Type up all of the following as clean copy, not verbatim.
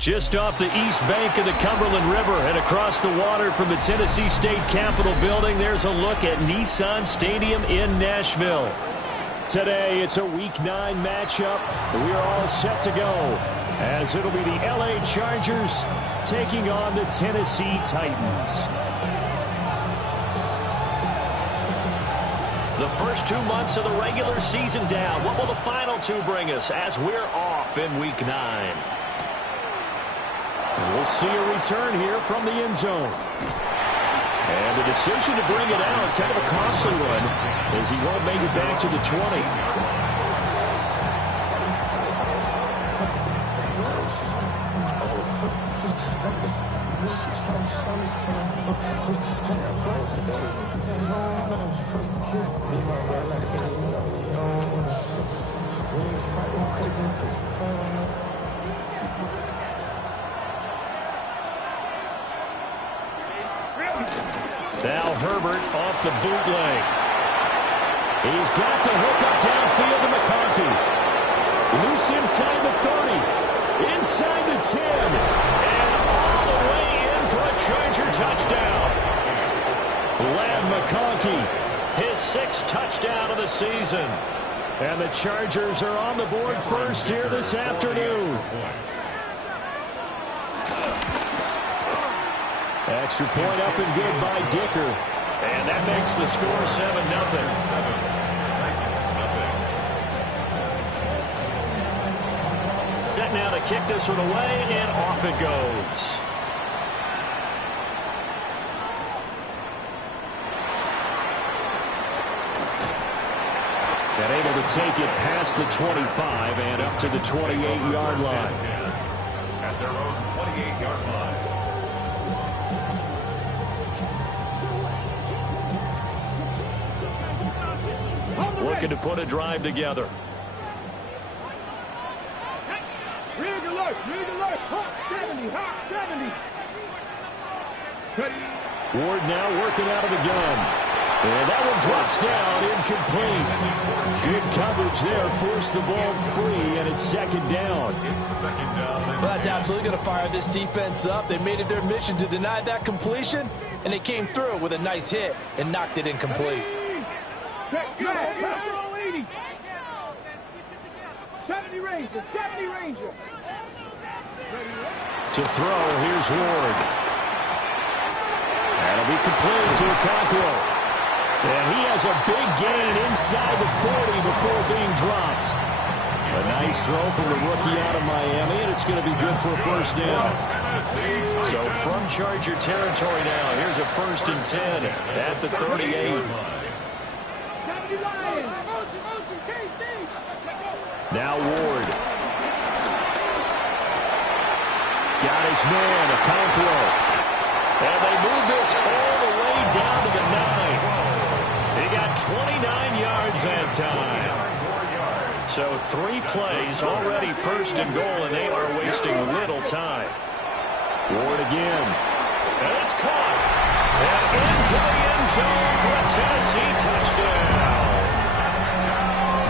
Just off the east bank of the Cumberland River and across the water from the Tennessee State Capitol building, there's a look at Nissan Stadium in Nashville. Today, it's a Week 9 matchup. We're all set to go, as it'll be the LA Chargers taking on the Tennessee Titans. The first 2 months of the regular season down. What will the final 2 bring us as we're off in Week 9? We'll see a return here from the end zone. And the decision to bring it out, kind of a costly one, as he won't make it back to the 20. Now Herbert off the bootleg. He's got the hook up downfield to McConkey. Loose inside the 30. Inside the 10. And all the way in for a Charger touchdown. Ladd McConkey, his 6th touchdown of the season. And the Chargers are on the board first here this afternoon. Extra point up and good by Dicker. And that makes the score 7-0. Set now to kick this one away, and off it goes. And able to take it past the 25 and up to the 28-yard line. At their own 28-yard line. Looking to put a drive together. Rig alert, 70, hot 70. Ward now working out of the gun. And that one drops down, incomplete. Good coverage there, forced the ball free, and it's 2nd down. Well, that's absolutely going to fire this defense up. They made it their mission to deny that completion, and they came through with a nice hit and knocked it incomplete. 70 Ranger, 70 Ranger. To throw, here's Ward. That'll be complete to Okonkwo. And he has a big gain inside the 40 before being dropped. A nice throw from the rookie out of Miami, and it's going to be good for a 1st down. So from Charger territory now, here's a 1st and 10 at the 38. Now Ward. Got his man, Okonkwo. And they move this all the way down to the 9. He got 29 yards that time. So 3 plays, already 1st and goal, and they are wasting little time. Ward again. And it's caught. And into the end zone for a Tennessee touchdown.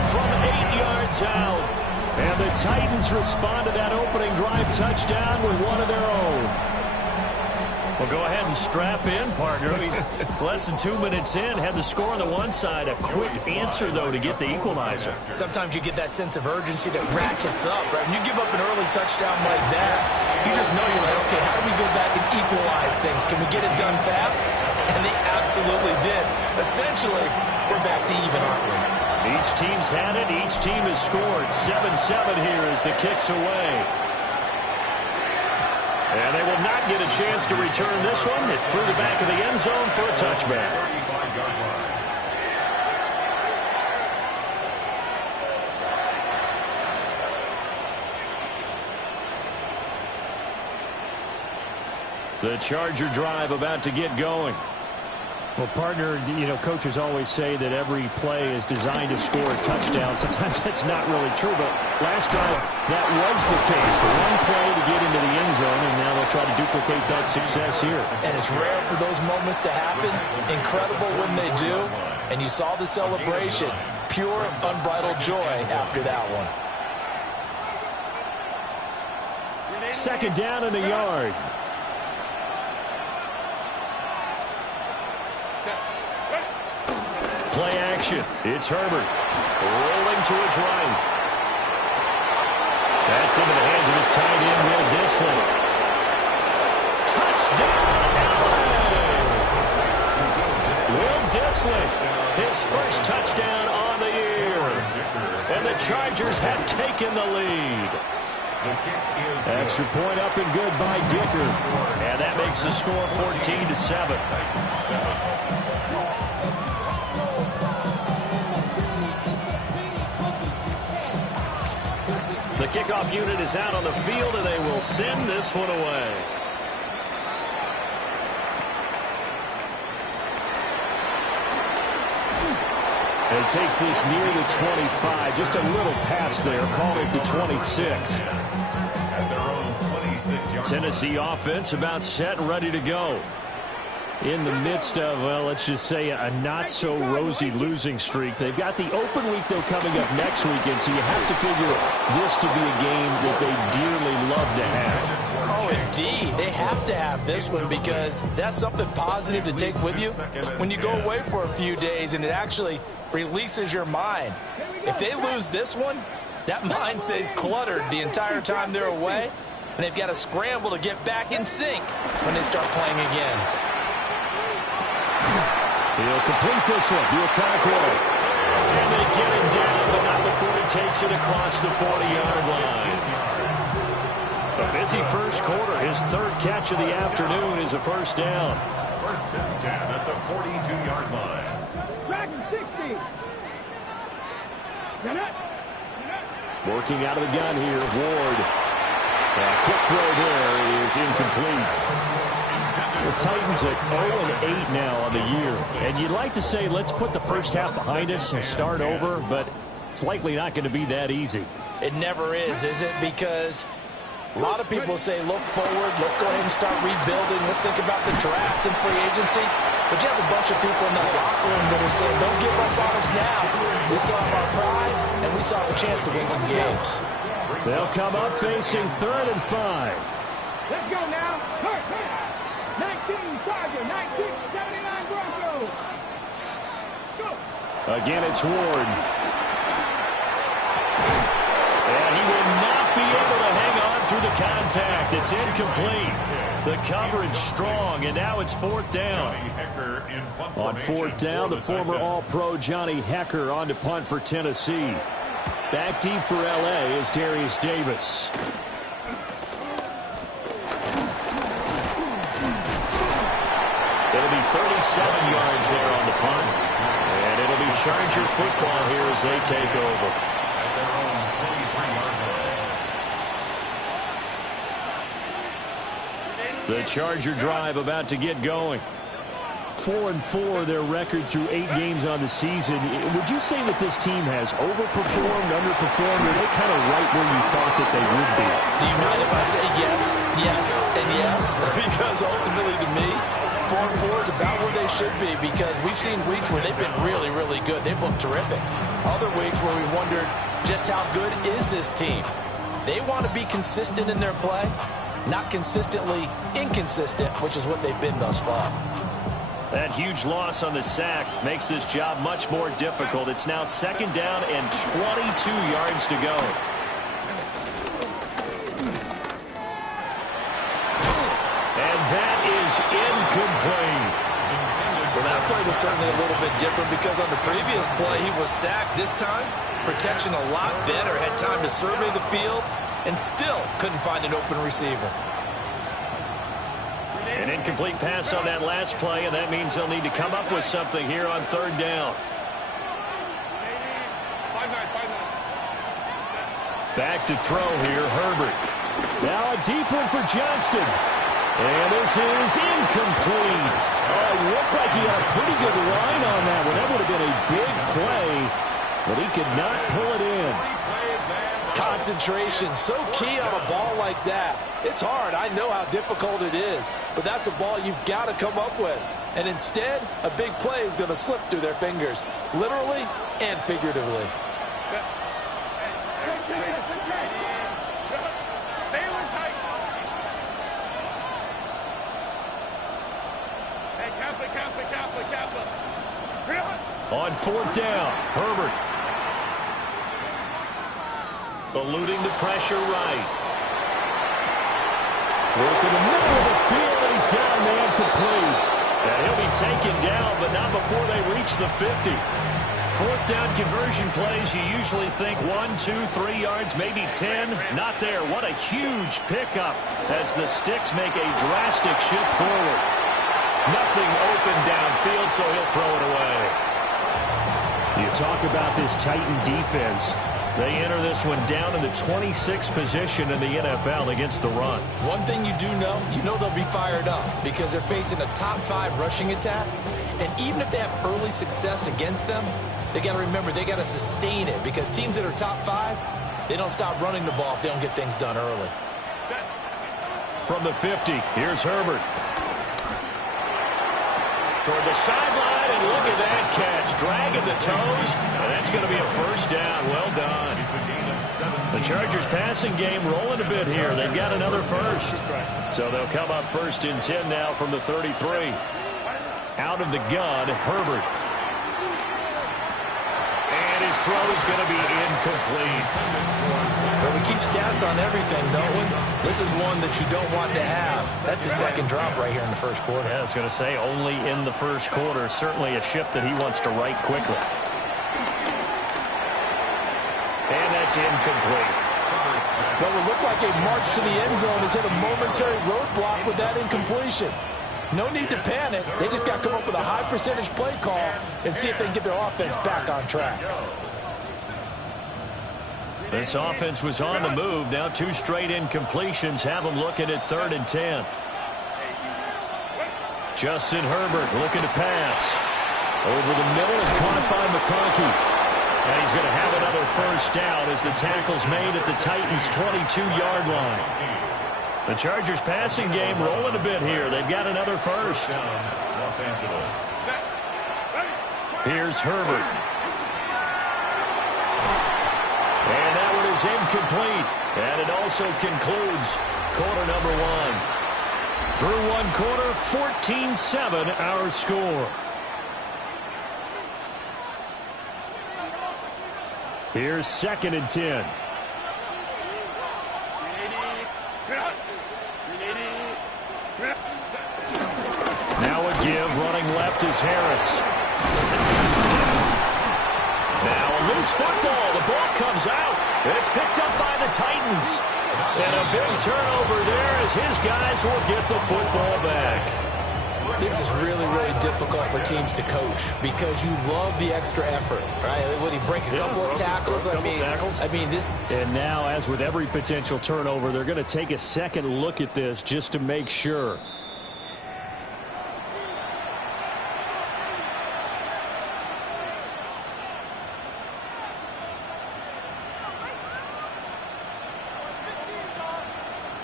From 8 yards out. And the Titans respond to that opening drive touchdown with one of their own. Well, go ahead and strap in, partner. Less than 2 minutes in, had the score on the one side. A quick answer, though, to get the equalizer. Sometimes you get that sense of urgency that ratchets up, right? When you give up an early touchdown like that, you just know you're like, okay, how do we go back and equalize things? Can we get it done fast? And they absolutely did. Essentially, we're back to even, aren't we? Each team's had it. Each team has scored. 7-7 here as the kick's away. And they will not get a chance to return this one. It's through the back of the end zone for a touchback. The Charger drive about to get going. Well, partner, you know, coaches always say that every play is designed to score a touchdown. Sometimes that's not really true, but last drive, that was the case. One play to get into the end zone, and now they'll try to duplicate that success here. And it's rare for those moments to happen. Incredible when they do. And you saw the celebration. Pure, unbridled joy after that one. Second down and a yard. Play action. It's Herbert. Rolling to his right. That's into the hands of his tight end, Will Dissly. Touchdown, LA! Will Dissly, his first touchdown on the year. And the Chargers have taken the lead. Extra point up and good by Dicker. And that makes the score 14-7. The kickoff unit is out on the field, and they will send this one away. And he takes this near the 25. Just a little pass there. Called it the 26. Tennessee offense about set and ready to go. In the midst of, well, let's just say a not-so-rosy losing streak. They've got the open week, though, coming up next weekend, so you have to figure this to be a game that they dearly love to have. Oh, indeed. They have to have this one because that's something positive to take with you when you go away for a few days, and it actually releases your mind. If they lose this one, that mind stays cluttered the entire time they're away, and they've got to scramble to get back in sync when they start playing again. He'll complete this one. Okonkwo. And they get him down, but not before he takes it across the 40-yard line. A busy first quarter. His third catch of the afternoon is a first down. First and 10 at the 42-yard line. Dragon 60. Working out of the gun here, Ward. A quick throw there is incomplete. The Titans at 0-8 now on the year. And you'd like to say, let's put the first half behind us and start over, but it's likely not going to be that easy. It never is it? Because a lot of people say, look forward, let's go ahead and start rebuilding, let's think about the draft and free agency. But you have a bunch of people in that locker room that are saying, don't give up on us now. We still have our pride, and we still have a chance to win some games. They'll come up facing 3rd and 5. Let's go now. 19 Charger, 1979 Broncos. Go. Again, it's Ward. And he will not be able to hang on through the contact. It's incomplete. The coverage strong, and now it's 4th down. On 4th down, the former All-Pro Johnny Hekker on to punt for Tennessee. Back deep for L.A. is Darius Davis. It'll be 37 yards there on the punt. And it'll be Charger football here as they take over. At their own 23-yard line. The Charger drive about to get going. 4-4 their record through 8 games on the season. Would you say that this team has overperformed, underperformed, or they kind of right where you thought that they would be? Do you mind if I say yes, yes, and yes? Because ultimately to me, 4-4 is about where they should be because we've seen weeks where they've been really, really good. They've looked terrific. Other weeks where we wondered just how good is this team. They want to be consistent in their play, not consistently inconsistent, which is what they've been thus far. That huge loss on the sack makes this job much more difficult. It's now 2nd down and 22 yards to go. And that is incomplete. Well, that play was certainly a little bit different because on the previous play, he was sacked. This time, protection a lot better. Had time to survey the field and still couldn't find an open receiver. An incomplete pass on that last play, and that means they'll need to come up with something here on 3rd down. Back to throw here, Herbert. Now a deep one for Johnston. And this is incomplete. Oh, it looked like he had a pretty good line on that one. That would have been a big play, but he could not pull it in. Concentration, so key on a ball like that. It's hard. I know how difficult it is, but that's a ball you've got to come up with. And instead, a big play is going to slip through their fingers, literally and figuratively. On fourth down, Herbert. Eluding the pressure right. Work in the middle of the field, and he's got a man complete. And he'll be taken down, but not before they reach the 50. Fourth down conversion plays, you usually think 1, 2, 3 yards, maybe 10. Not there. What a huge pickup as the Sticks make a drastic shift forward. Nothing open downfield, so he'll throw it away. You talk about this Titan defense. They enter this one down in the 26th position in the NFL against the run. One thing you do know, they'll be fired up because they're facing a top 5 rushing attack. And even if they have early success against them, they got to remember they got to sustain it because teams that are top 5, they don't stop running the ball if they don't get things done early. From the 50, here's Herbert. Toward the sideline, and look at that catch. Dragging the toes, and that's going to be a first down. Well done. The Chargers passing game rolling a bit here. They've got another first. So they'll come up first and 10 now from the 33. Out of the gun, Herbert. And his throw is going to be incomplete. But we keep stats on everything, don't we? This is one that you don't want to have. That's a second drop right here in the first quarter. Yeah, I was going to say only in the first quarter. Certainly a ship that he wants to right quickly. And that's incomplete. Well, it looked like a march to the end zone has hit a momentary roadblock with that incompletion. No need to panic. They just got to come up with a high percentage play call and see if they can get their offense back on track. This offense was on the move. Now 2 straight incompletions have them looking at 3rd and 10. Justin Herbert looking to pass. Over the middle and caught by McConkey. And he's going to have another first down as the tackle's made at the Titans' 22-yard line. The Chargers passing game rolling a bit here. They've got another first. Los Angeles. Here's Herbert. And that one is incomplete. And it also concludes quarter number 1. Through one quarter, 14-7 our score. Here's 2nd and 10. Now a give, running left is Harris. Now a loose football. The ball comes out, and it's picked up by the Titans. And a big turnover there as his guys will get the football back. This is really, really difficult for teams to coach because you love the extra effort, right? When you break a couple of tackles, I mean this. And now, as with every potential turnover, they're going to take a second look at this just to make sure.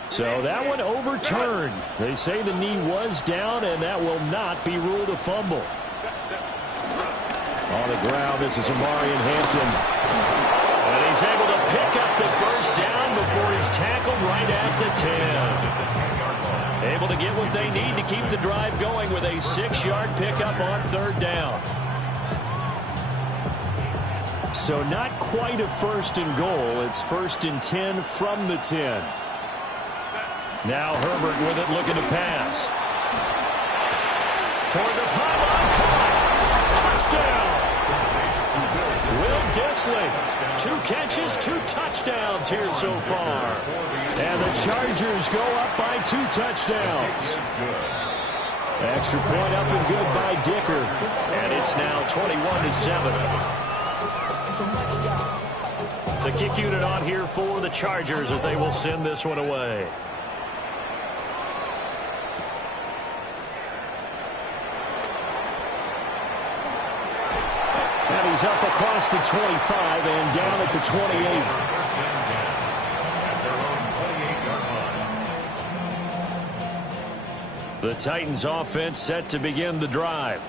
So that one overturned. They say the knee was down, and that will not be ruled a fumble. On the ground, this is Amarian Hampton. And he's able to pick up the first down before he's tackled right at the 10. Able to get what they need to keep the drive going with a 6-yard pickup on 3rd down. So not quite a 1st and goal. It's 1st and 10 from the 10. Now Herbert with it, looking to pass. Toward the pylon, touchdown! Will Dissly, 2 catches, 2 touchdowns here so far. And the Chargers go up by 2 touchdowns. Extra point up and good by Dicker. And it's now 21-7. The kick unit on here for the Chargers as they will send this one away. And he's up across the 25 and down at the 28. The Titans offense set to begin the drive.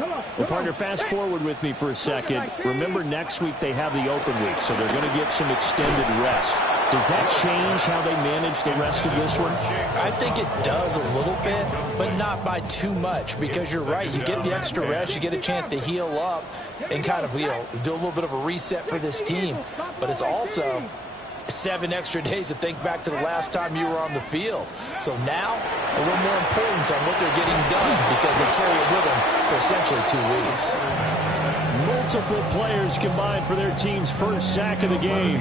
Well, partner, fast forward with me for a second. Remember, next week they have the open week, so they're going to get some extended rest. Does that change how they manage the rest of this one? I think it does a little bit, but not by too much, because you're right. You get the extra rest, you get a chance to heal up and kind of, do a little bit of a reset for this team. But it's also 7 extra days to think back to the last time you were on the field. So now, a little more importance on what they're getting done, because they carry it with them for essentially 2 weeks. Multiple players combined for their team's first sack of the game.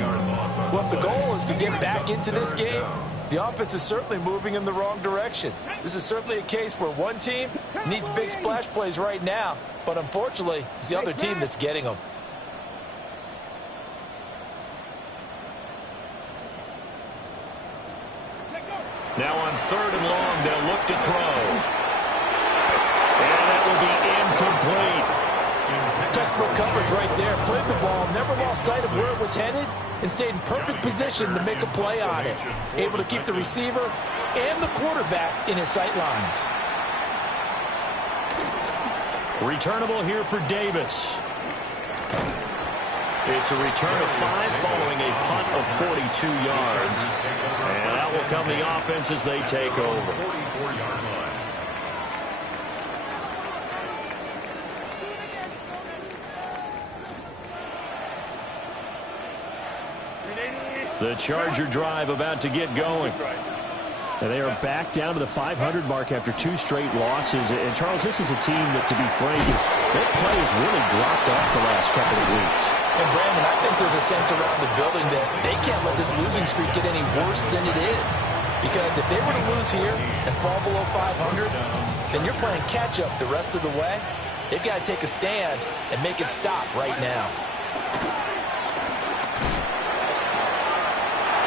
Well, if the goal is to get back into this game, the offense is certainly moving in the wrong direction. This is certainly a case where one team needs big splash plays right now, but unfortunately, it's the other team that's getting them. Now on 3rd and long, they'll look to throw. And that will be incomplete. Textbook coverage right there. Played the ball, never lost sight of where it was headed, and stayed in perfect position to make a play on it. Able to keep the receiver and the quarterback in his sight lines. Returnable here for Davis. It's a return of 5 following a punt of 42 yards. And that will come the offense as they take over. 44-yard line. The Charger drive about to get going. And they are back down to the 500 mark after 2 straight losses. And, Charles, this is a team that, to be frank, their play has really dropped off the last couple of weeks. And, Brandon, I think there's a sense around the building that they can't let this losing streak get any worse than it is. Because if they were to lose here and fall below 500, then you're playing catch-up the rest of the way. They've got to take a stand and make it stop right now.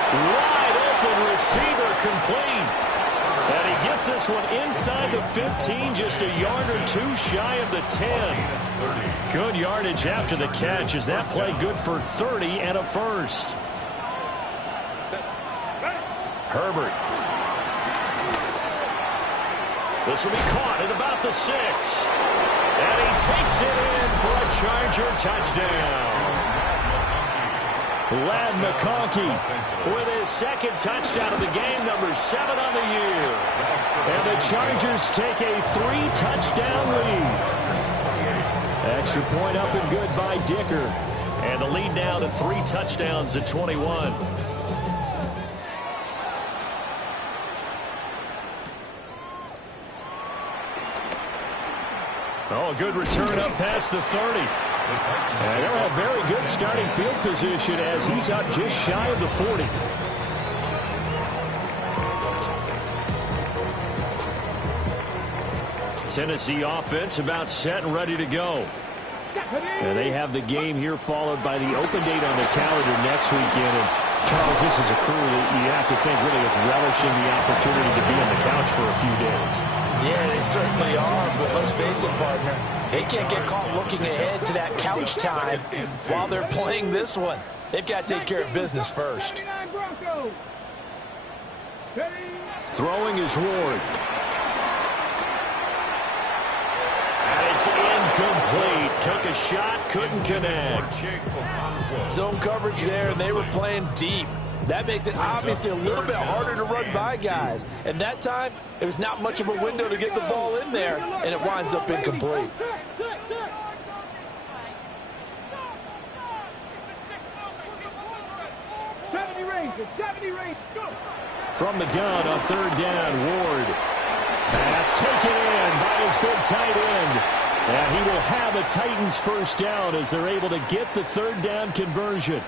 Wide open receiver complete. And he gets this one inside the 15, just a yard or 2 shy of the 10. Good yardage after the catch. Is that play good for 30 and a first? Herbert. This will be caught at about the 6. And he takes it in for a Charger touchdown. Lad McConkey with his 2nd touchdown of the game, number 7 on the year. And the Chargers take a 3-touchdown lead. Extra point up and good by Dicker. And the lead now to 3 touchdowns at 21. Oh, a good return up past the 30. And they'll have very good starting field position as he's up just shy of the 40. Tennessee offense about set and ready to go. And they have the game here followed by the open date on the calendar next weekend. And Charles, this is a crew that you have to think really is relishing the opportunity to be on the couch for a few days. Yeah, they certainly are, but let's face it, partner. They can't get caught looking ahead to that couch time while they're playing this one. They've got to take care of business first. Throwing is Ward. And it's incomplete. Took a shot, couldn't connect. Zone coverage there, and they were playing deep. That makes it obviously a little bit harder to run by guys. And that time, it was not much of a window to get the ball in there, and it winds up incomplete. From the gun on 3rd down, Ward. Pass taken in by his big tight end. And he will have a Titans first down as they're able to get the 3rd down conversion.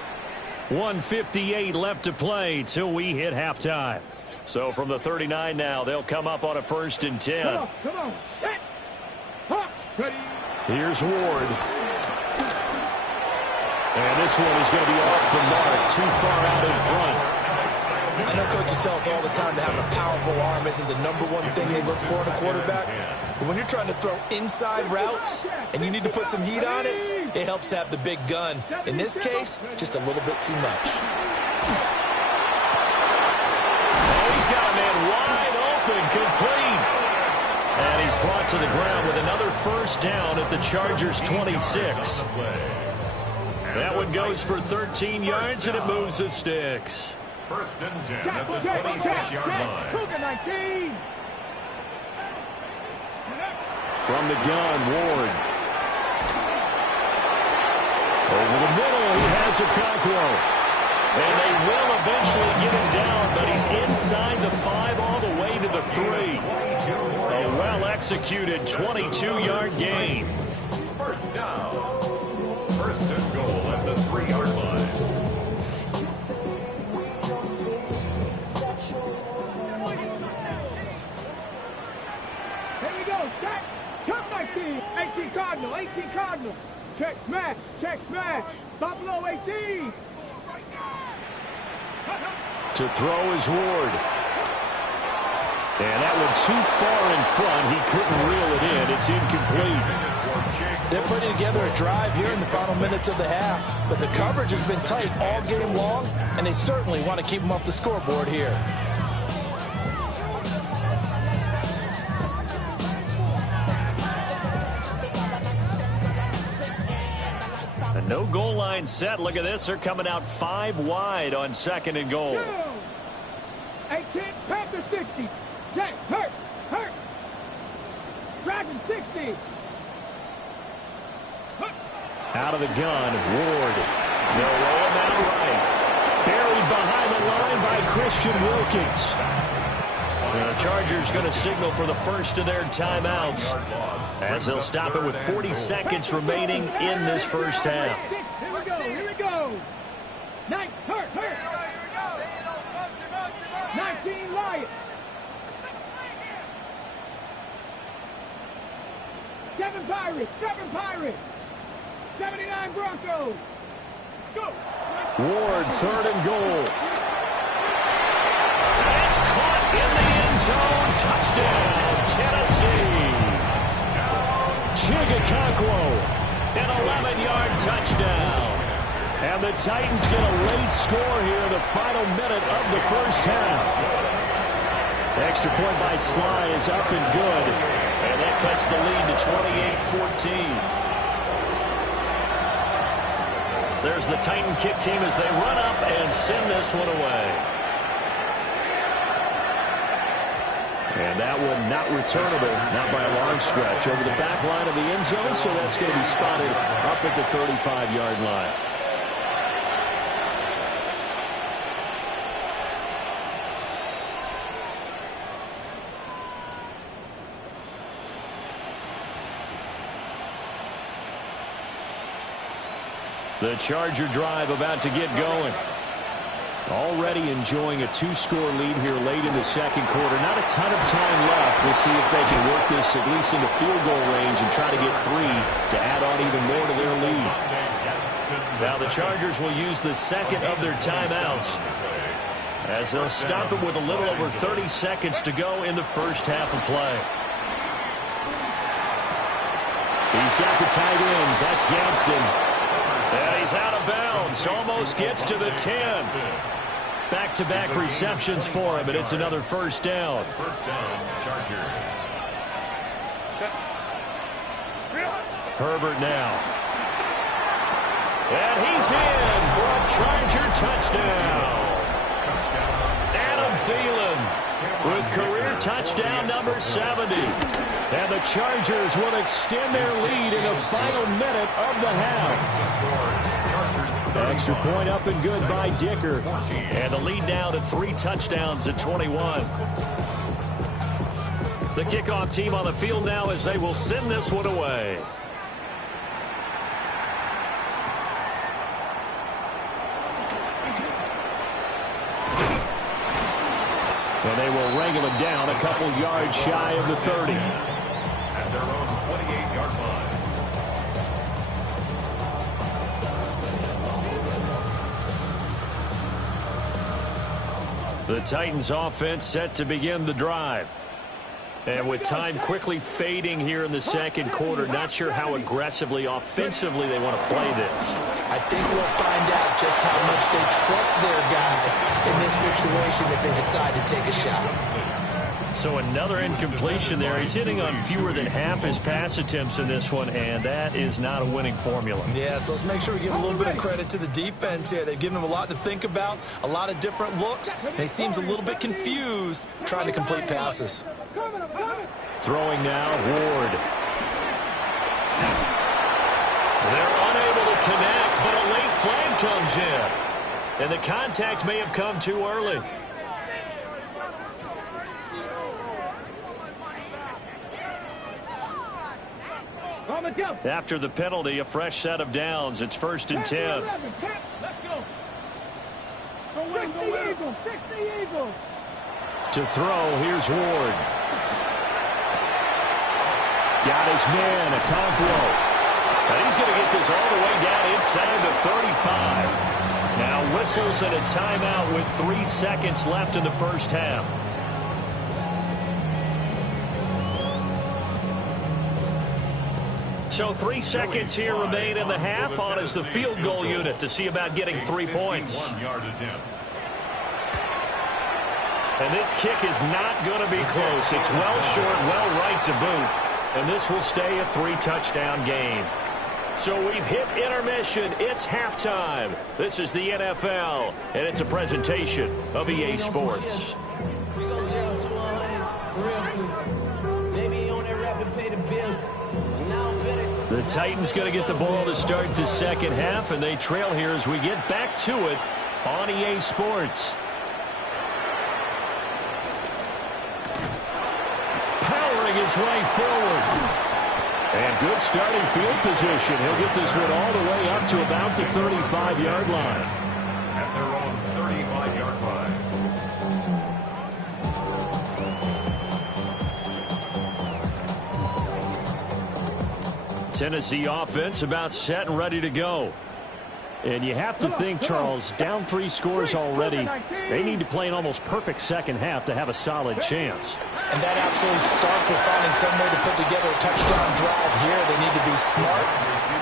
1:58 left to play till we hit halftime. So from the 39 now, they'll come up on a 1st and 10. Come on. Here's Ward. And this one is going to be off the mark, too far out in front. I know coaches tell us all the time that having a powerful arm isn't the #1 thing they look for in a quarterback. But when you're trying to throw inside routes and you need to put some heat on it, it helps to have the big gun. In this case, just a little bit too much. Oh, he's got a man wide open, complete. And he's brought to the ground with another first down at the Chargers' 26. That one goes for 13 yards, and it moves the sticks. First and 10 at the 26-yard line. Cougar 19. From the gun, Ward. Over the middle, he has Okonkwo. And they will eventually get him down, but he's inside the 5 all the way to the 3. A well-executed 22-yard gain. First down. First and goal at the 3-yard line. Here we go. Check. Come 19. 18 Cardinal. 18 Cardinal. Check smash. Check smash. Buffalo 18. To throw is Ward. And that one too far in front. He couldn't reel it in. It's incomplete. They're putting together a drive here in the final minutes of the half, but the coverage has been tight all game long, and they certainly want to keep them off the scoreboard here. A no goal line set. Look at this. They're coming out 5 wide on 2nd and goal. 18 Panther 60. Check. Hurt. Dragon 60. Out of the gun, Ward. They'll roll him out right. Buried behind the line by Christian Wilkins. The Chargers going to signal for the first of their timeouts, as they'll stop it with 40 seconds remaining in this first half. Here we go. 19 Lions. 7 Pirates. 79 Broncos. Let's go. Ward, 3rd and goal. It's caught in the end zone. Touchdown, Tennessee. Okonkwo, an 11-yard touchdown. And the Titans get a late score here in the final minute of the first half. Extra point by Sly is up and good. And that cuts the lead to 28-14. There's the Titan kick team as they run up and send this one away. And that one not returnable, not by a long stretch, over the back line of the end zone, so that's going to be spotted up at the 35-yard line. The Charger drive about to get going. Already enjoying a 2-score lead here late in the second quarter. Not a ton of time left. We'll see if they can work this at least into field goal range and try to get 3 to add on even more to their lead. Now the Chargers will use the second of their timeouts, as they'll stop it with a little over 30 seconds to go in the first half of play. He's got the tight end. That's Gadsden. And he's out of bounds. Almost gets to the 10. Back-to-back receptions for him, and it's another first down. First down, Chargers. Herbert now. And he's in for a Charger touchdown. Adam Thielen with career touchdown number 70. And the Chargers will extend their lead in the final minute of the half. Extra point up and good by Dicker. And the lead now to 3 touchdowns at 21. The kickoff team on the field now as they will send this one away. And they will wrangle him down a couple yards shy of the 30. At their own 28-yard line. The Titans offense set to begin the drive. And with time quickly fading here in the second quarter, not sure how aggressively, offensively they want to play this. I think we'll find out just how much they trust their guys in this situation if they decide to take a shot. So another incompletion there. He's hitting on fewer than half his pass attempts in this one, and that is not a winning formula. Yeah, so let's make sure we give a little bit of credit to the defense here. They've given him a lot to think about, a lot of different looks, and he seems a little bit confused trying to complete passes. Throwing now, Ward. They're unable to connect, but a late flag comes in. And the contact may have come too early. After the penalty, a fresh set of downs. It's 1st and 10. Let's go. To throw, here's Ward. Got his man, Okonkwo. And he's going to get this all the way down inside the 35. Now whistles and a timeout with 3 seconds left in the first half. So 3 seconds here remain in the half. On is the field goal unit to see about getting 3 points. And this kick is not going to be close. It's well short, well right to boot. And this will stay a 3-touchdown game. So we've hit intermission. It's halftime. This is the NFL, and it's a presentation of EA Sports. The Titans going to get the ball to start the second half, and they trail here as we get back to it on EA Sports. Powering his way forward. And good starting field position. He'll get this one all the way up to about the 35-yard line. At their own 35-yard line. Tennessee offense about set and ready to go. And you have to think, Charles, down 3 scores already. They need to play an almost perfect second half to have a solid chance. And that absolutely starts with finding some way to put together a touchdown drive here. They need to be smart,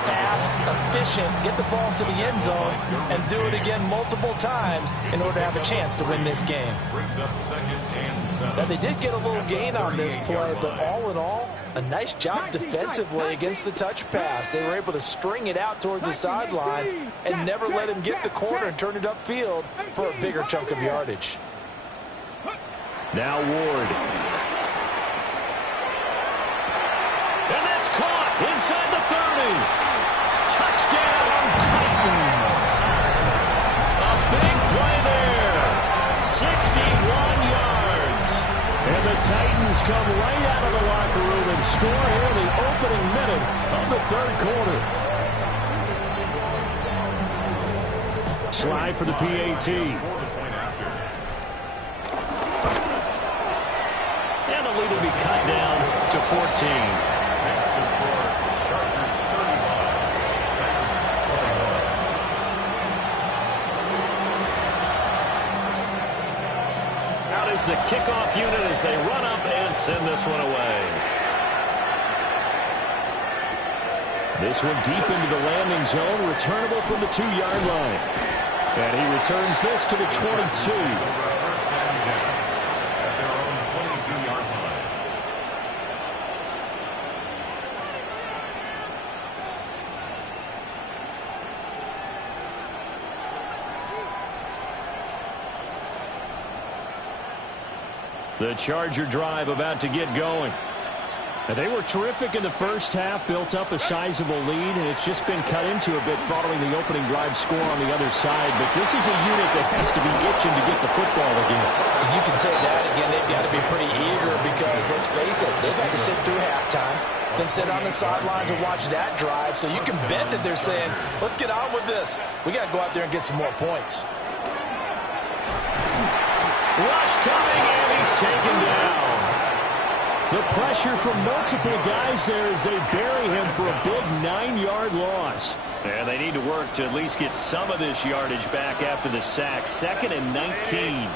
fast, efficient, get the ball to the end zone, and do it again multiple times in order to have a chance to win this game. Brings up 2nd and 7. Now, they did get a little gain on this play, but all in all, a nice job defensively against the touch pass. They were able to string it out towards the sideline and never let him get the corner and turn it upfield for a bigger chunk of yardage. Now Ward. And that's caught inside the 30. Touchdown, Titans. A big play there. 61 yards. And the Titans come right out of the locker room and score here in the opening minute of the 3rd quarter. Slide for the PAT. And the lead will be cut down to 14. Next to score, Chargers 35, Titans 21. Out is the kickoff unit as they run up and send this one away. This one deep into the landing zone, returnable from the 2-yard line. And he returns this to the 22. The Charger drive about to get going. And they were terrific in the first half, built up a sizable lead, and it's just been cut into a bit following the opening drive score on the other side. But this is a unit that has to be itching to get the football again. And you can say that again. They've got to be pretty eager because, let's face it, they've had to sit through halftime, then sit on the sidelines and watch that drive. So you can bet that they're saying, let's get on with this. We got to go out there and get some more points. Rush coming, and he's taken down. The pressure from multiple guys there as they bury him for a big 9-yard loss. And they need to work to at least get some of this yardage back after the sack. 2nd and 19.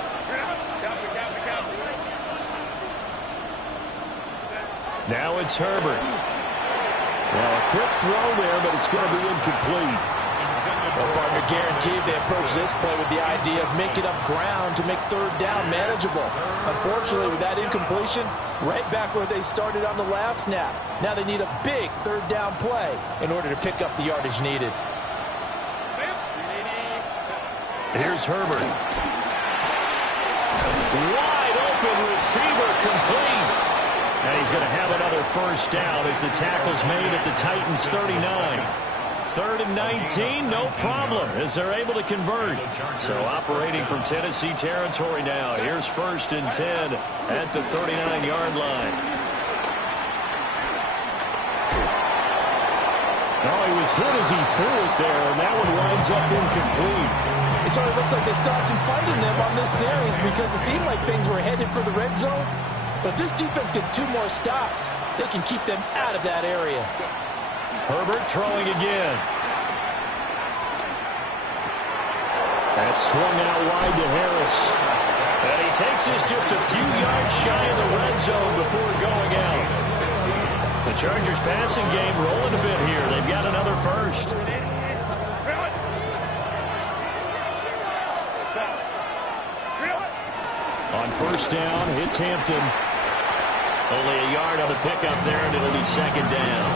Now it's Herbert. Well, a quick throw there, but it's going to be incomplete. Well, partner, guaranteed they approach this play with the idea of making up ground to make third down manageable. Unfortunately, with that incompletion, right back where they started on the last snap. Now they need a big third down play in order to pick up the yardage needed. Here's Herbert. Wide open receiver complete. And he's going to have another first down as the tackle's made at the Titans' 39. 3rd and 19, no problem, as they're able to convert. So operating from Tennessee territory now. Here's 1st and 10 at the 39-yard line. Oh, he was hit as he threw it there, and that one winds up incomplete. It sort of looks like they still have some fight in them on this series because it seemed like things were headed for the red zone. But if this defense gets 2 more stops, they can keep them out of that area. Herbert throwing again. That's swung out wide to Harris. And he takes this just a few yards shy of the red zone before going out. The Chargers passing game rolling a bit here. They've got another first. On 1st down, it's Hampton. Only a yard on the pickup there, and it'll be 2nd down.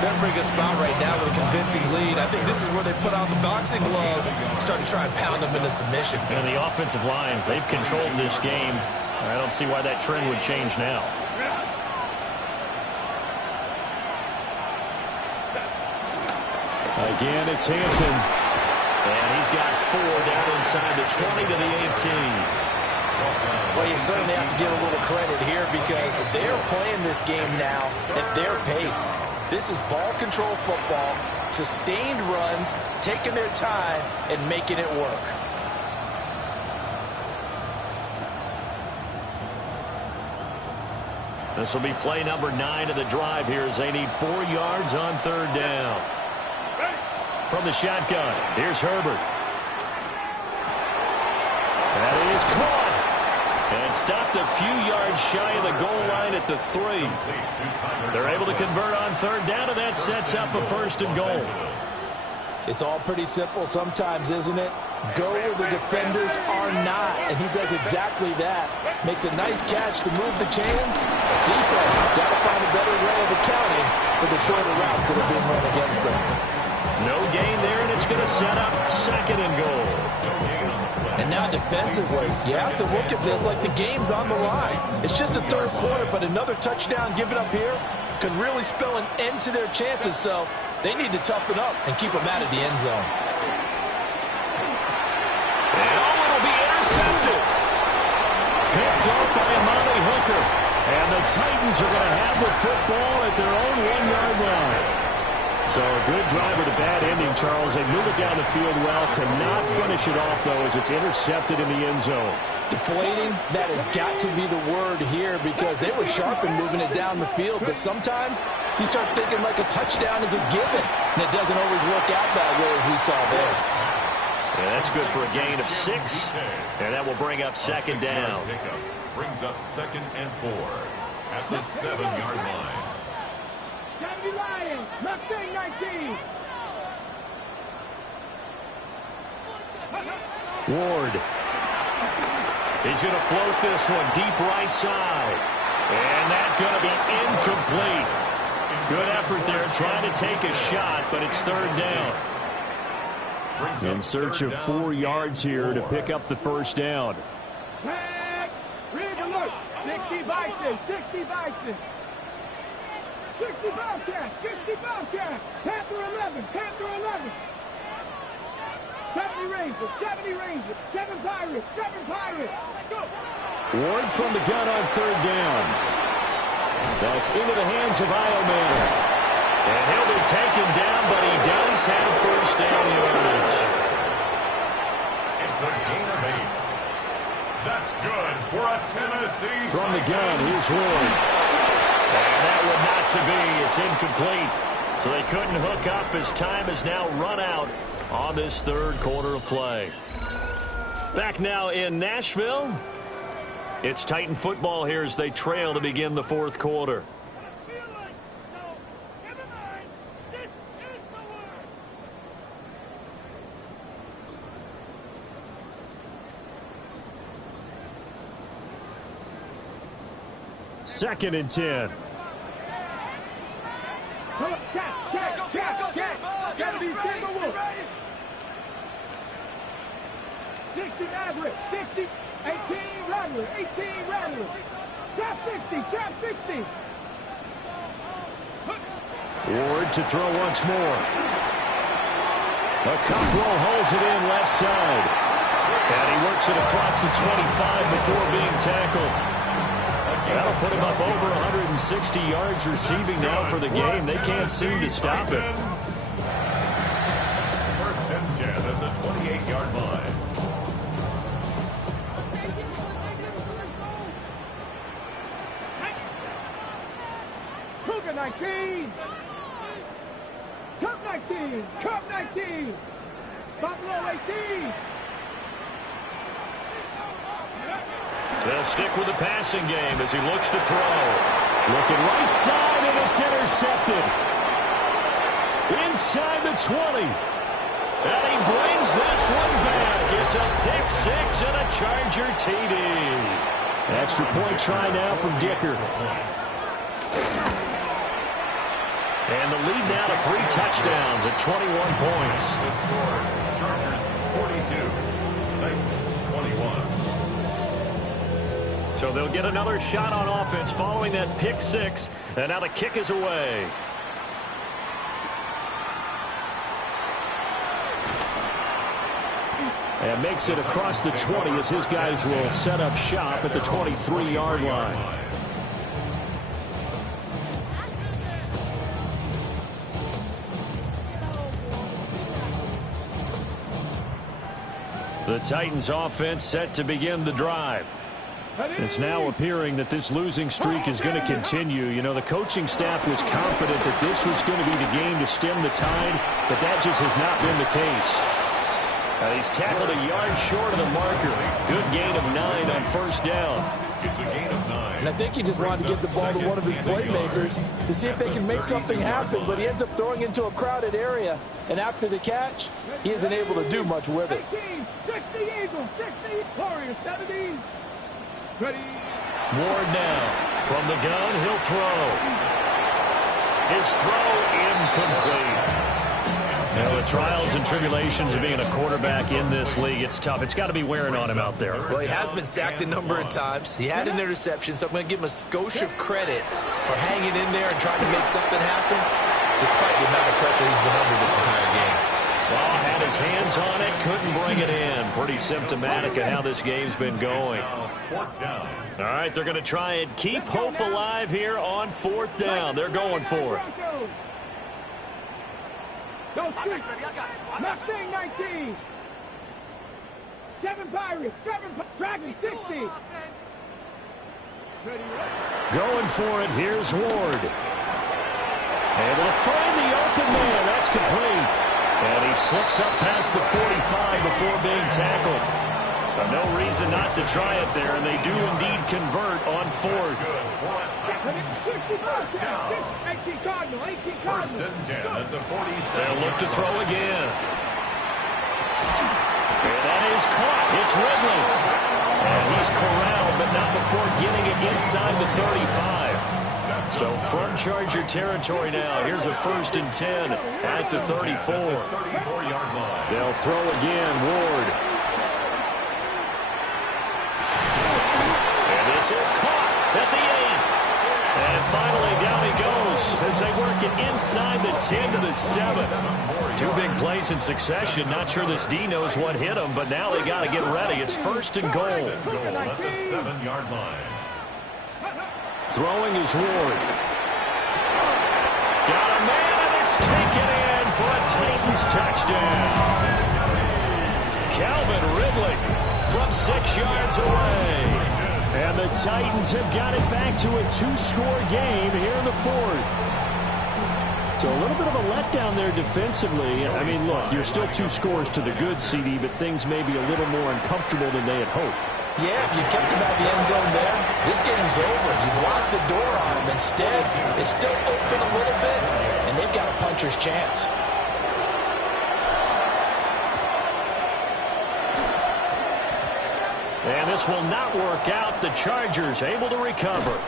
They're in a pretty good spot right now with a convincing lead. I think this is where they put on the boxing gloves, start to try and pound them into submission. And the offensive line, they've controlled this game. I don't see why that trend would change now. Again, it's Hampton. And he's got 4 down inside the 20 to the 18. Well, you certainly have to give a little credit here because they're playing this game now at their pace. This is ball control football, sustained runs, taking their time, and making it work. This will be play number 9 of the drive here as they need 4 yards on 3rd down. From the shotgun, here's Herbert. That is caught. And stopped a few yards shy of the goal line at the 3. They're able to convert on 3rd down, and that sets up a 1st and goal. It's all pretty simple sometimes, isn't it? Go where the defenders are not, and he does exactly that. Makes a nice catch to move the chains. Defense got to find a better way of accounting for the shorter routes that are being run against them. No gain there, and it's going to set up 2nd and goal. And now defensively, you have to look at this like the game's on the line. It's just the 3rd quarter, but another touchdown given up here could really spell an end to their chances, so they need to toughen up and keep them out of the end zone. And it'll be intercepted. Picked up by Amani Hooker. And the Titans are going to have the football at their own 1-yard line. So a good drive with a bad ending, Charles. They move it down the field well. Cannot finish it off, though, as it's intercepted in the end zone. Deflating, that has got to be the word here because they were sharp in moving it down the field. But sometimes you start thinking like a touchdown is a given, and it doesn't always work out that way as we saw there. Yeah, that's good for a gain of 6, and that will bring up 2nd down. Brings up 2nd and 4 at the 7-yard line. 70 Lions, left wing 19. Ward. He's going to float this one deep right side. And that's going to be incomplete. Good effort there trying to take a shot, but it's 3rd down. In search of 4 yards here to pick up the 1st down. Flag, red alert, 60 Bison, 60 Bison. 60 Bobcats, 60 Bobcats, Panther 11, Panther 11. 70 Rangers, 70 Rangers, 7 Pirates, 7 Pirates. Go. Ward from the gun on 3rd down. That's into the hands of Ioman. And he'll be taken down, but he does have 1st down yardage. It's a gain of 8. That's good for a Tennessee. From the gun, here's Ward. And that would not to be. It's incomplete. So they couldn't hook up as time has now run out on this 3rd quarter of play. Back now in Nashville. It's Titan football here as they trail to begin the 4th quarter. 2nd and 10. Gotta be Timberwolves. 60 Maverick, 60, 18 Rattler, 18 Rattler. Trap 60, trap 60. Ward to throw once more. Okonkwo holds it in left side. And he works it across the 25 before being tackled. That'll put him up over 160 yards receiving now for the game. They can't seem to stop it. 1st and 10 at the 28-yard line. Cougar 19. Cup 19. Cup 19. Buffalo 18. They'll stick with the passing game as he looks to throw. Looking right side, and it's intercepted. Inside the 20. And he brings this one back. It's a pick six and a Charger TD. Extra point try now from Dicker. And the lead now to 3 touchdowns at 21 points. The score, Chargers 42, Titans 21. So they'll get another shot on offense following that pick six. And now the kick is away. And makes it across the 20 as his guys will set up shop at the 23-yard line. The Titans offense set to begin the drive. It's now appearing that this losing streak is going to continue. You know, the coaching staff was confident that this was going to be the game to stem the tide, but that just has not been the case. He's tackled a yard short of the marker. Good gain of 9 on 1st down. It's a gain of 9. And I think he just wanted to get the ball to one of his playmakers to see if they can make something happen, but he ends up throwing into a crowded area. And after the catch, he isn't able to do much with it. 18, 60 Eagles, 60 Warriors, 70. Ready. Ward now. From the gun, he'll throw. His throw incomplete. You know, the trials and tribulations of being a quarterback in this league, it's tough. It's got to be wearing on him out there. Well, he has been sacked a number of times. He had an interception, so I'm going to give him a skosh of credit for hanging in there and trying to make something happen, despite the amount of pressure he's been under this entire game. Well, had his hands on it, couldn't bring it in. Pretty symptomatic of how this game's been going. Fourth down. All right, they're going to try and keep hope alive here on 4th down. They're going for it. Go six. Mustang 19. 7 Pirates. 7 Dragon 60. Going for it, here's Ward. Able to find the open man, that's complete. And he slips up past the 45 before being tackled. No reason not to try it there, and they do indeed convert on 4th. 18 Cardinal. 18 1st Cardinal. and 10 at the 47. They'll look to throw again. And that is caught. It's Ridley. And he's corralled, but not before getting it inside the 35. So from Charger territory now, here's a 1st and 10 at the 34. 34-yard line. They'll throw again, Ward. And this is caught at the 8. And finally down he goes as they work it inside the 10 to the 7. 2 big plays in succession. Not sure this D knows what hit him, but now they got to get ready. It's 1st and goal. Goal at the 7-yard line. Throwing is Ward. Got a man, and it's taken in for a Titans touchdown. Calvin Ridley from 6 yards away. And the Titans have got it back to a 2-score game here in the 4th. So a little bit of a letdown there defensively. I mean, look, you're still 2 scores to the good, CD, but things may be a little more uncomfortable than they had hoped. Yeah, if you kept him out of the end zone there, this game's over. You've locked the door on him. Instead, it's still open a little bit, and they've got a puncher's chance. And this will not work out. The Chargers able to recover.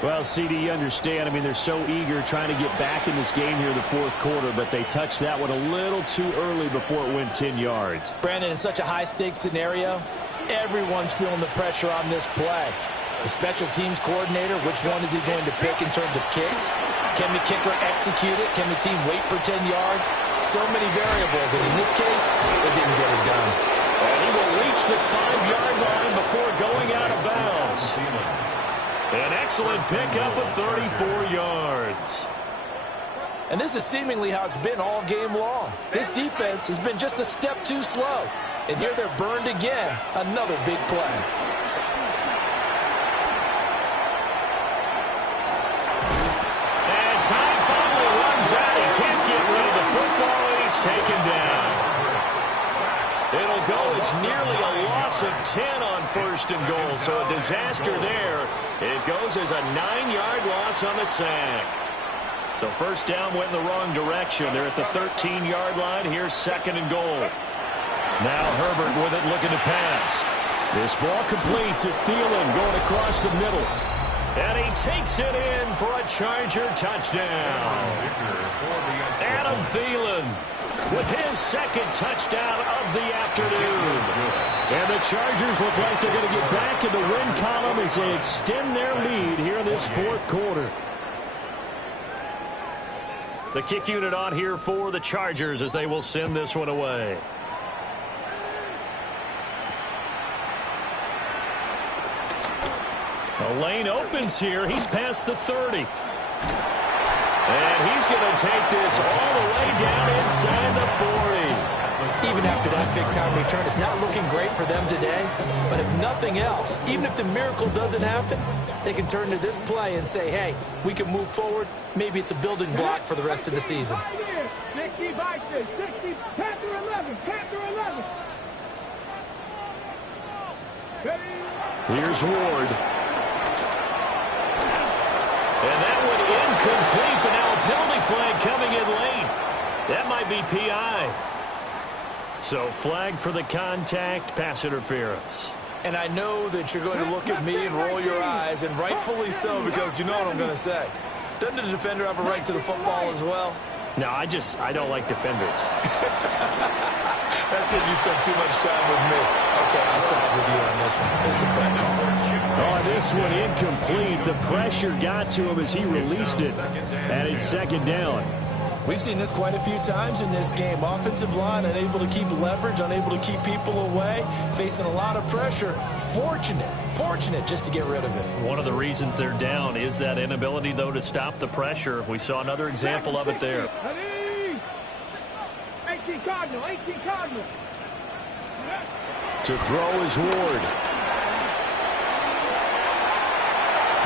Well, CD, you understand. I mean, they're so eager trying to get back in this game here in the fourth quarter, but they touched that one a little too early before it went 10 yards. Brandon, in such a high-stakes scenario, everyone's feeling the pressure on this play. The special teams coordinator, which one is he going to pick in terms of kicks? Can the kicker execute it? Can the team wait for 10 yards? So many variables, and in this case, they didn't get it done. And he will reach the 5-yard line before going out of bounds. An excellent pickup of 34 yards. And this is seemingly how it's been all game long. This defense has been just a step too slow. And here they're burned again. Another big play. And time finally runs out. He can't get rid of the football, and he's taken down. It'll go as nearly a loss of 10 on first and goal, so a disaster there. It goes as a 9-yard loss on the sack. So first down went in the wrong direction. They're at the 13-yard line. Here's second and goal. Now Herbert with it, looking to pass. This ball complete to Thielen, going across the middle. And he takes it in for a Charger touchdown. Adam Thielen with his second touchdown of the afternoon. And the Chargers look like they're going to get back in the win column as they extend their lead here in this fourth quarter. The kick unit on here for the Chargers as they will send this one away. The lane opens here. He's past the 30. And he's going to take this all the way down inside the 40. Even after that big-time return, it's not looking great for them today. But if nothing else, even if the miracle doesn't happen, they can turn to this play and say, hey, we can move forward. Maybe it's a building block for the rest of the season. 60 Vikings, 60, Panther 11, Panther 11. Here's Ward. And that one incomplete, but now a penalty flag coming in late. That might be PI. So flag for the contact, pass interference. And I know that you're going to look at me and roll your eyes, and rightfully so, because you know what I'm going to say. Doesn't the defender have a right to the football as well? No, I don't like defenders. That's because you spent too much time with me. Okay, I'll side with you on this one. It's the correct call. Oh, this one incomplete. The pressure got to him as he released it. And it's second down. We've seen this quite a few times in this game. Offensive line unable to keep leverage, unable to keep people away, facing a lot of pressure. Fortunate just to get rid of it. One of the reasons they're down is that inability, though, to stop the pressure. We saw another example of it there. 18 Cardinal, 18 Cardinal. To throw is Ward.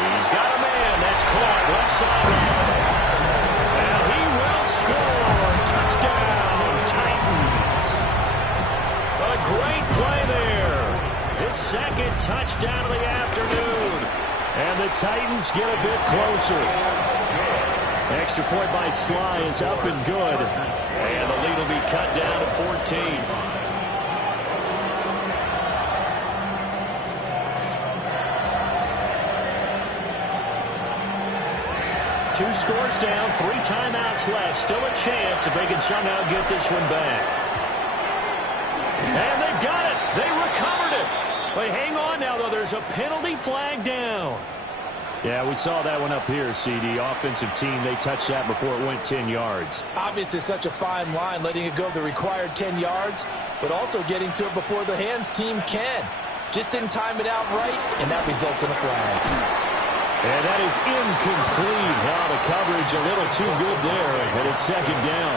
He's got a man. That's caught left sideline. And he will score. Touchdown, Titans. A great play there. His second touchdown of the afternoon. And the Titans get a bit closer. Extra point by Sly is up and good. And the lead will be cut down to 14. Two scores down, 3 timeouts left. Still a chance if they can somehow get this one back. And they've got it. They recovered it. But hang on now, though. There's a penalty flag down. Yeah, we saw that one up here, CD. Offensive team, they touched that before it went 10 yards. Obviously, such a fine line, letting it go the required 10 yards, but also getting to it before the hands team can. Just didn't time it out right, and that results in a flag. And that is incomplete. Wow, the coverage a little too good there, and it's second down.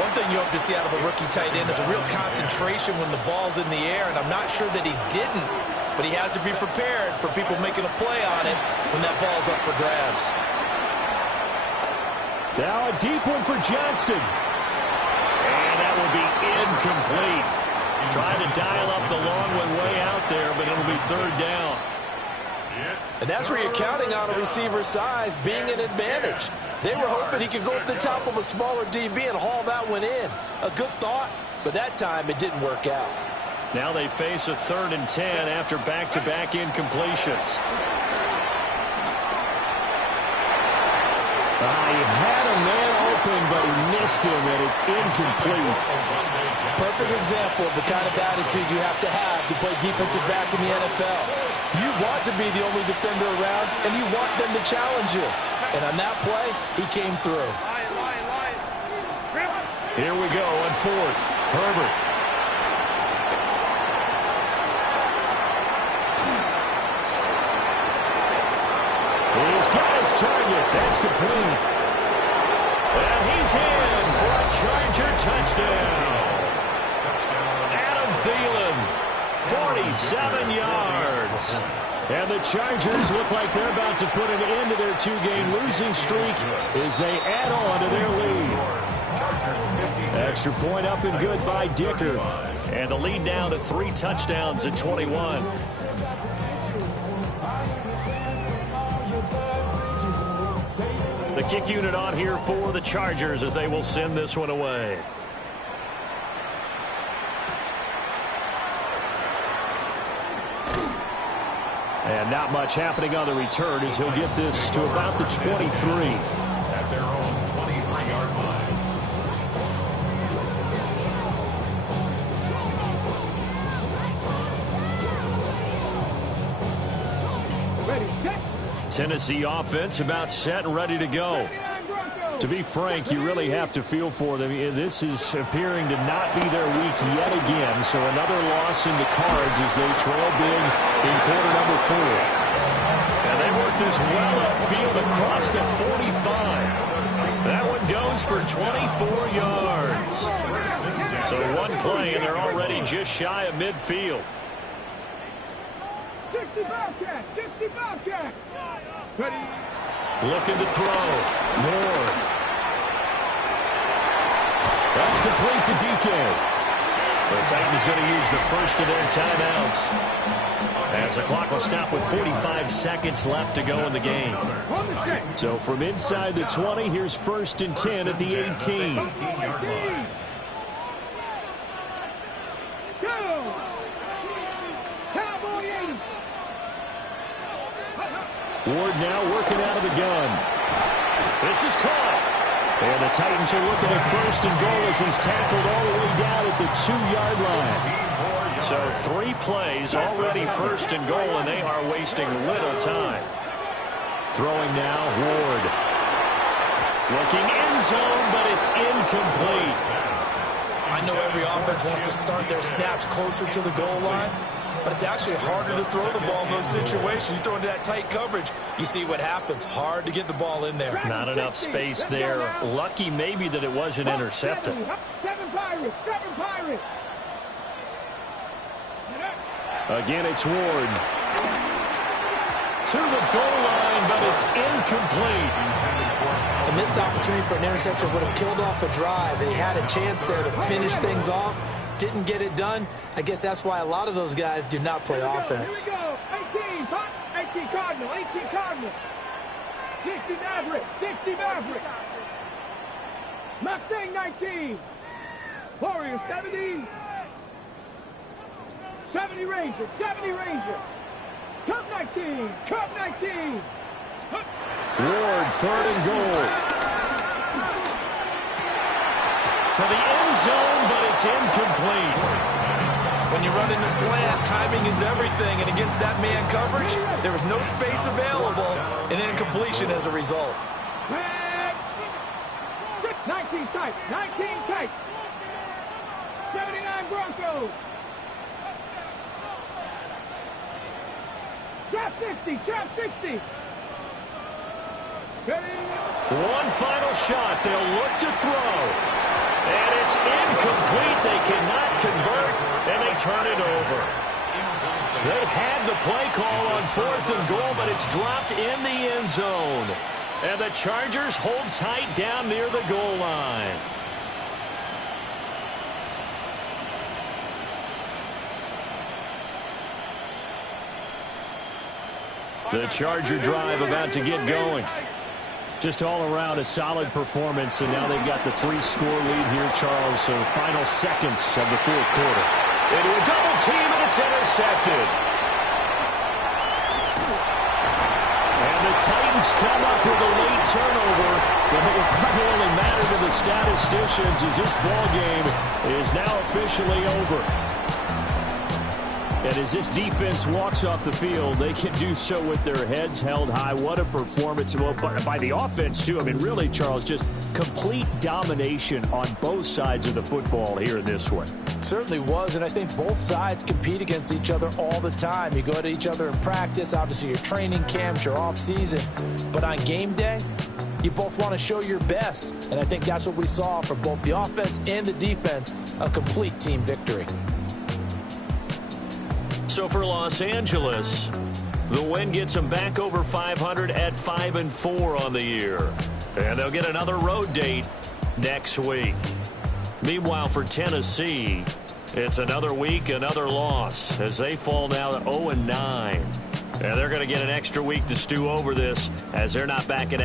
One thing you hope to see out of a rookie tight end is a real concentration when the ball's in the air, and I'm not sure that he didn't, but he has to be prepared for people making a play on it when that ball's up for grabs. Now a deep one for Johnston. And that will be incomplete. Trying to dial up the long one way out there, but it'll be third down. And that's where you're counting on a receiver's size being an advantage. They were hoping he could go to the top of a smaller DB and haul that one in. A good thought, but that time it didn't work out. Now they face a 3rd and 10 after back-to-back incompletions. He had a man open, but he missed him, and it's incomplete. Perfect example of the kind of attitude you have to play defensive back in the NFL. You want to be the only defender around, and you want them to challenge you. And on that play, he came through. Here we go on 4th. Herbert. He's got his target. That's complete. And he's in for a Charger touchdown. Adam Thielen, 47 yards. And the Chargers look like they're about to put an end to their 2-game losing streak as they add on to their lead. Extra point up and good by Dicker. And the lead down to 3 touchdowns at 21. The kick unit on here for the Chargers as they will send this one away. And not much happening on the return as he'll get this to about the 23. At their own 23-yard line. Ready, set. Tennessee offense about set and ready to go. To be frank, you really have to feel for them. This is appearing to not be their week yet again. So another loss in the cards as they trail big in quarter number 4. And they work this well upfield across the 45. That one goes for 24 yards. So one play, and they're already just shy of midfield. 60 Bobcat, 60 Bobcat. Ready. Looking to throw. Ward. That's complete to DK. The Titans going to use the first of their timeouts as the clock will stop with 45 seconds left to go in the game. So from inside the 20, here's 1st and 10 at the 18. Ward now working out of the gun. This is caught. And the Titans are looking at 1st and goal as he's tackled all the way down at the 2-yard line. So 3 plays already 1st and goal, and they are wasting little time. Throwing now, Ward. Looking end zone, but it's incomplete. I know every offense wants to start their snaps closer to the goal line, but it's actually harder to throw the ball in those situations. You throw into that tight coverage, you see what happens. Hard to get the ball in there. Not enough space there. Lucky maybe that it wasn't intercepted. 7 Pirates, 7 Pirates. Again, it's Ward. To the goal line, but it's incomplete. The missed opportunity for an interception would have killed off a drive. They had a chance there to finish things off. Didn't get it done. I guess that's why a lot of those guys do not play offense. Here we go. 18 Cardinal, 18 Cardinal. 60 Maverick, 60 Maverick. Mustang 19. Warrior 70. 70 Ranger, 70 Ranger. Cub 19, Cub 19. Ward, 3rd and goal. To the end zone, but it's incomplete. When you run into slant, timing is everything, and against that man coverage, there was no space available, and incompletion as a result. 19 tight, 19 tight. 79 Broncos. Trap 60, trap 60. One final shot. They'll look to throw. And it's incomplete. They cannot convert, and they turn it over. They had the play call on 4th and goal, but it's dropped in the end zone. And the Chargers hold tight down near the goal line. The Charger drive about to get going. Just all around a solid performance, and now they've got the 3-score lead here, Charles. So final seconds of the fourth quarter. Into a double team, and it's intercepted. And the Titans come up with a late turnover, but it will probably only matter to the statisticians as this ball game is now officially over. And as this defense walks off the field, they can do so with their heads held high. What a performance by the offense, too. I mean, really, Charles, just complete domination on both sides of the football here in this one. Certainly was, and I think both sides compete against each other all the time. You go to each other in practice, obviously your training camps, your off-season. But on game day, you both want to show your best. And I think that's what we saw from both the offense and the defense, a complete team victory. So for Los Angeles, the win gets them back over 500 at 5-4 on the year. And they'll get another road date next week. Meanwhile, for Tennessee, it's another week, another loss, as they fall now to 0-9. And they're going to get an extra week to stew over this, as they're not back in